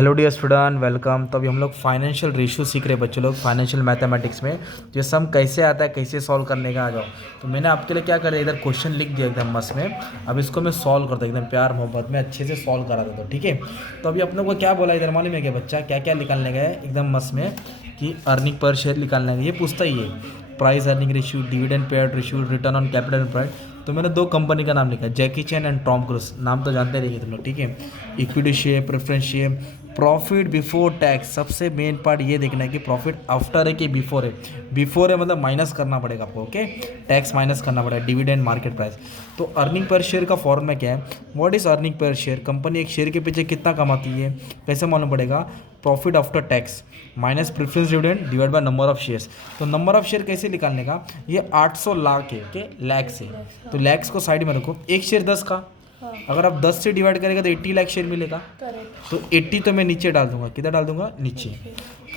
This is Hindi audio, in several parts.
Hello dear student, welcome. तो अभी हम लोग फाइनेंशियल रेशियो सीख रहे हैं बच्चे लोग फाइनेंशियल मैथमेटिक्स में। तो ये सम कैसे आता है, कैसे सॉल्व करने का, आ जाओ। तो मैंने आपके लिए क्या कर दिया, इधर क्वेश्चन लिख दिया एकदम मस्त में। अब इसको मैं सॉल्व करता हूँ एकदम प्यार मोहब्बत में, अच्छे से सॉल्व करा देता हूँ, ठीक है। तो अभी अपने को क्या बोला इधर मालूम है क्या बच्चा, क्या क्या निकालने गया है एकदम मस्त में, कि अर्निंग पर शेयर निकालने का ये पूछता ही है। Price earning ratio, dividend pay out ratio, return on capital employed. तो मैंने दो कंपनी का नाम लिखा है, जैकी चैन एंड टॉम क्रूज। नाम तो जानते रहिए तुम लोग, ठीक है। Equity share, preference share, profit before tax. सबसे मेन पार्ट ये देखना है कि प्रॉफिट आफ्टर है कि बिफोर है। बिफोर है मतलब माइनस करना पड़ेगा आपको, ओके। टैक्स माइनस करना पड़ेगा, डिविडेंड, मार्केट प्राइस। तो अर्निंग पर शेयर का फॉर्मूला क्या है, what is earning per share. Company एक शेयर के पीछे कितना कमाती है, कैसे मालूम पड़ेगा। Profit after tax minus preference dividend divide by number of shares. तो नंबर ऑफ शेयर कैसे निकालने का, ये 800 लाख है, ओके, लैक्स है। तो लैक्स को साइड में रखो, एक शेयर 10 का, अगर आप 10 से डिवाइड करेगा तो 80 लाख शेयर मिलेगा। तो 80 तो मैं नीचे डाल दूंगा, किधर डाल दूंगा, नीचे।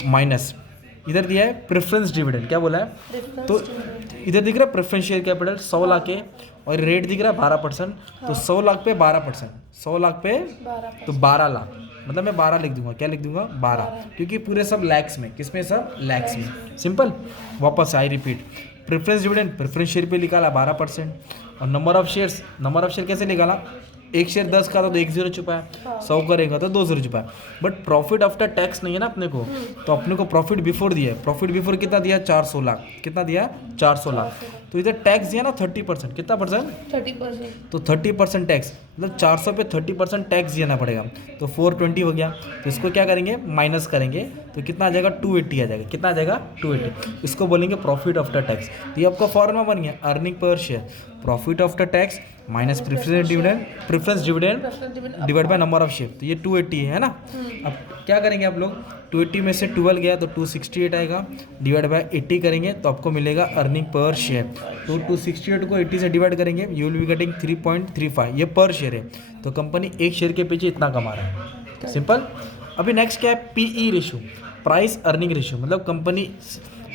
माइनस इधर दिया है प्रेफरेंस डिविडेंड, क्या बोला है, तो इधर दिख रहा है प्रेफरेंस शेयर कैपिटल 100 लाख है, और रेट दिख रहा है 12%। तो 100 लाख पे 12%, 100 लाख पे तो 12 लाख, मतलब मैं 12 लिख दूंगा, क्या लिख दूंगा, 12, क्योंकि पूरे सब लैक्स में, किसमें, सब लैक्स में। सिंपल। वापस I repeat, preference dividend preference share पे निकाला 12%, और number of shares, number of share कैसे निकाला, एक शेयर 10 का था तो 1 जीरो छुपाया, 100 करेगा तो 2 जीरो छुपाया। बट प्रॉफिट आफ्टर टैक्स नहीं है ना अपने को, तो अपने को प्रॉफिट बिफोर दिया है। प्रॉफिट बिफोर कितना दिया, 400 लाख। कितना दिया, 400 लाख। तो इधर टैक्स दिया ना 30%, कितना परसेंट, 30%। तो 30% टैक्स, मतलब 400 पे 30% टैक्स देना पड़ेगा। तो 420 हो गया। तो इसको क्या करेंगे, माइनस करेंगे, तो कितना आ जाएगा, 280 आ जाएगा। कितना आ जाएगा, 280। इसको बोलेंगे प्रॉफिट आफ्टर टैक्स। तो ये आपका फॉर्मूला बन गया, earning per share, profit after tax minus preference dividend divide by number of share. तो ये 280 है ना। अब क्या करेंगे आप लोग, 280 में से 12 गया तो 268 आएगा, डिवाइड बाय 80 करेंगे तो आपको मिलेगा अर्निंग पर शेयर। तो 268 को 80 से डिवाइड करेंगे, यू विल बी गेटिंग 3.35, ये पर शेयर है। तो कंपनी एक शेयर के पीछे इतना कमा रहा है, सिंपल। अभी नेक्स्ट क्या है, PE ratio, price earning ratio, मतलब कंपनी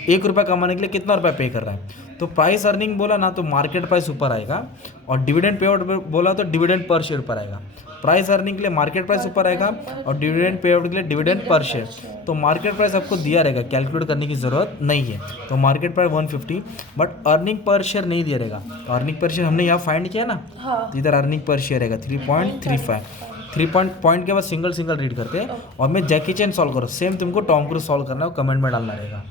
1 रुपया कमाने के लिए कितना रुपया पे कर रहा है। तो प्राइस अर्निंग बोला ना तो मार्केट प्राइस ऊपर आएगा, और डिविडेंड पे आउट बोला तो डिविडेंड पर शेयर ऊपर आएगा। प्राइस अर्निंग के लिए मार्केट प्राइस ऊपर आएगा, और डिविडेंड पे आउट के लिए डिविडेंड पर शेयर। तो मार्केट प्राइस आपको दिया रहेगा, कैलकुलेट करने की ज़रूरत नहीं है। तो market price 150, but earning per share नहीं दिया रहेगा। तो अर्निंग पर शेयर हमने यहाँ फाइंड किया ना, तो इधर अर्निंग पर शेयर रहेगा 3.35। 3 पॉइंट के बाद सिंगल सिंगल रीड करते हैं, और मैं जैकी चैन सॉल्व करो, सेम तुमको टॉम क्रूज सॉल्व करना है, कमेंट में डालना रहेगा,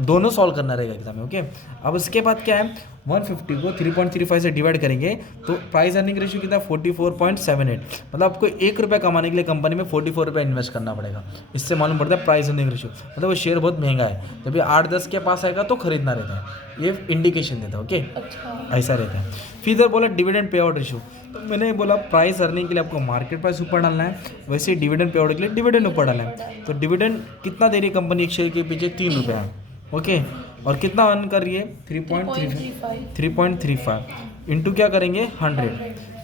दोनों सॉल्व करना रहेगा एग्जाम में, ओके। अब इसके बाद क्या है, 150 को 3.35 से डिवाइड करेंगे तो प्राइस अर्निंग रेशियो कितना, 44.78। मतलब आपको 1 रुपया कमाने के लिए कंपनी में 44 रुपया इन्वेस्ट करना पड़ेगा। इससे मालूम पड़ता है प्राइस अर्निंग रेशियो, मतलब वो शेयर बहुत महंगा है। जब ये 8-10 के पास आएगा तो खरीदना रहता है, ये इंडिकेशन देता है, ओके। ऐसा रहता है। फिर इधर बोला डिविडेंड पे आउट रेशियो, तो मैंने बोला प्राइस अर्निंग के लिए आपको मार्केट प्राइस ऊपर डालना है, वैसे ही डिविडेंड पे आउट के लिए डिविडेंड ऊपर डालना है। तो डिविडेंड कितना दे रही है कंपनी एक शेयर के पीछे, 3 रुपया है, ओके। और कितना अर्न कर रही है, 3.35 इंटू क्या करेंगे, 100।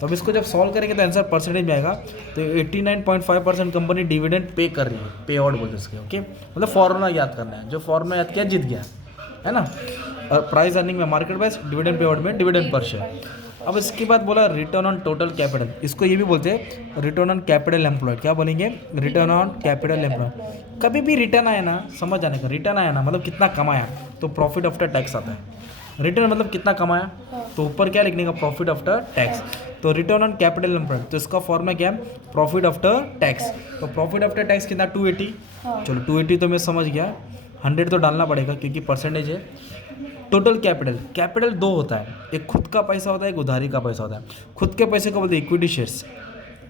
तो अब इसको जब सॉल्व करेंगे तो आंसर परसेंटेज में आएगा। तो 89.5% कंपनी डिविडेंड पे कर रही है, पे आउट बोलते उसके, ओके। मतलब फॉर्मूला याद करना है, जो फॉर्मूला याद किया जीत गया, है ना। और प्राइस अर्निंग में market price, dividend pay out में डिविडेंड पर शेयर। अब इसके बाद बोला रिटर्न ऑन टोटल कैपिटल, इसको ये भी बोलते हैं रिटर्न ऑन कैपिटल एम्प्लॉयड। क्या बोलेंगे, रिटर्न ऑन कैपिटल एम्प्लॉयड। कभी भी रिटर्न आया ना, समझ आने का, रिटर्न आया ना मतलब कितना कमाया, तो प्रॉफिट आफ्टर टैक्स आता है। रिटर्न मतलब कितना कमाया, तो ऊपर क्या लिखने का, प्रॉफिट आफ्टर टैक्स। तो रिटर्न ऑन कैपिटल एम्प्लॉयड, तो इसका फॉर्मूला क्या है, प्रॉफिट आफ्टर टैक्स। तो प्रॉफिट आफ्टर टैक्स कितना, 280। चलो 280 तो मैं समझ गया, 100 तो डालना पड़ेगा क्योंकि परसेंटेज है। टोटल कैपिटल, कैपिटल दो होता है, एक खुद का पैसा होता है, एक उधारी का पैसा होता है। खुद के पैसे को बोलते हैं इक्विटी शेयर्स,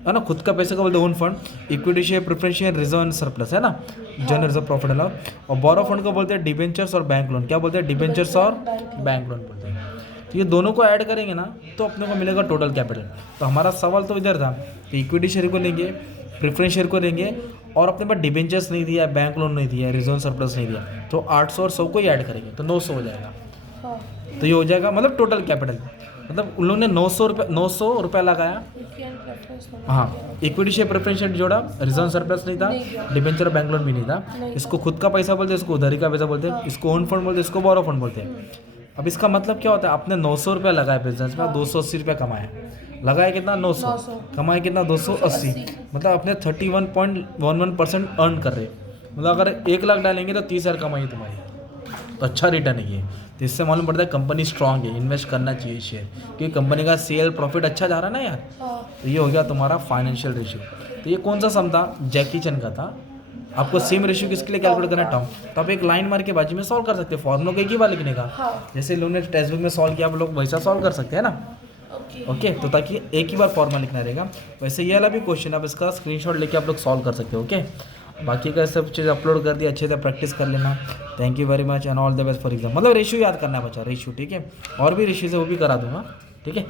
है ना। खुद का पैसे को बोलते हैं own fund, equity share, preference share, reserve and surplus, है ना, general reserve, profit and loss. और बोरो फंड को बोलते हैं डिबेंचर्स और बैंक लोन। क्या बोलते हैं, डिबेंचर्स और बैंक लोन बोलते हैं। तो ये दोनों को ऐड करेंगे ना तो अपने को मिलेगा टोटल कैपिटल। तो हमारा सवाल तो इधर था कि इक्विटी शेयर को लेंगे, प्रेफरेंस शेयर को लेंगे, और अपने पास डिबेंचर्स नहीं दिया, बैंक लोन नहीं दिया, रिजर्व सरप्लस नहीं दिया, तो 800 और 100 को ही ऐड करेंगे तो 900 हो जाएगा। तो ये हो जाएगा मतलब टोटल कैपिटल, मतलब उन लोगों ने 900 रुपया लगाया। हाँ, इक्विटी शेयर प्रेफरेंस शेयर जोड़ा, रिजर्व सरप्लस नहीं था, डिबेंचर बैंक लोन भी नहीं था। इसको खुद का पैसा बोलते हैं, इसको उधारी का पैसा बोलते हैं, इसको ओन फंड बोलते हैं, इसको बोरो फंड बोलते हैं। अब इसका मतलब क्या होता है, आपने 900 रुपया लगाया बिजनेस में, 280 रुपया कमाया। लगाया कितना 900, कमाए कितना 280, मतलब अपने 31.11% अर्न कर रहे। मतलब अगर 1 लाख डालेंगे तो 30,000 कमाई तुम्हारी, तो अच्छा रिटर्न है ये। तो इससे मालूम पड़ता है कंपनी स्ट्रांग है, इन्वेस्ट करना चाहिए शेयर, क्योंकि कंपनी का सेल प्रॉफिट अच्छा जा रहा है ना यार। तो ये हो गया तुम्हारा फाइनेंशियल रेशियो। तो ये कौन सा सम था, जैकी चैन का था। आपको सेम रेशियो किसके लिए कैलकुलेट करना है, टर्म, तो आप एक लाइन मार के बाजू में सॉल्व कर सकते हैं, फॉर्मूला को एक ही बार लिखने का। जैसे लोगों ने टेक्स्ट बुक में सॉल्व किया, आप लोग वैसा सॉल्व कर सकते हैं ना। ओके, तो ताकि एक ही बार फॉर्मूला लिखना रहेगा। वैसे ये वाला भी क्वेश्चन आप इसका स्क्रीनशॉट लेके आप लोग सॉल्व कर सकते हो। ओके, बाकी का सब चीज़ अपलोड कर दिया, अच्छे से प्रैक्टिस कर लेना। Thank you very much and all the best for exam. मतलब रेशियो याद करना है बच्चा, रेशियो, ठीक है। और भी रेशियो है वो भी करा दूंगा, ठीक है।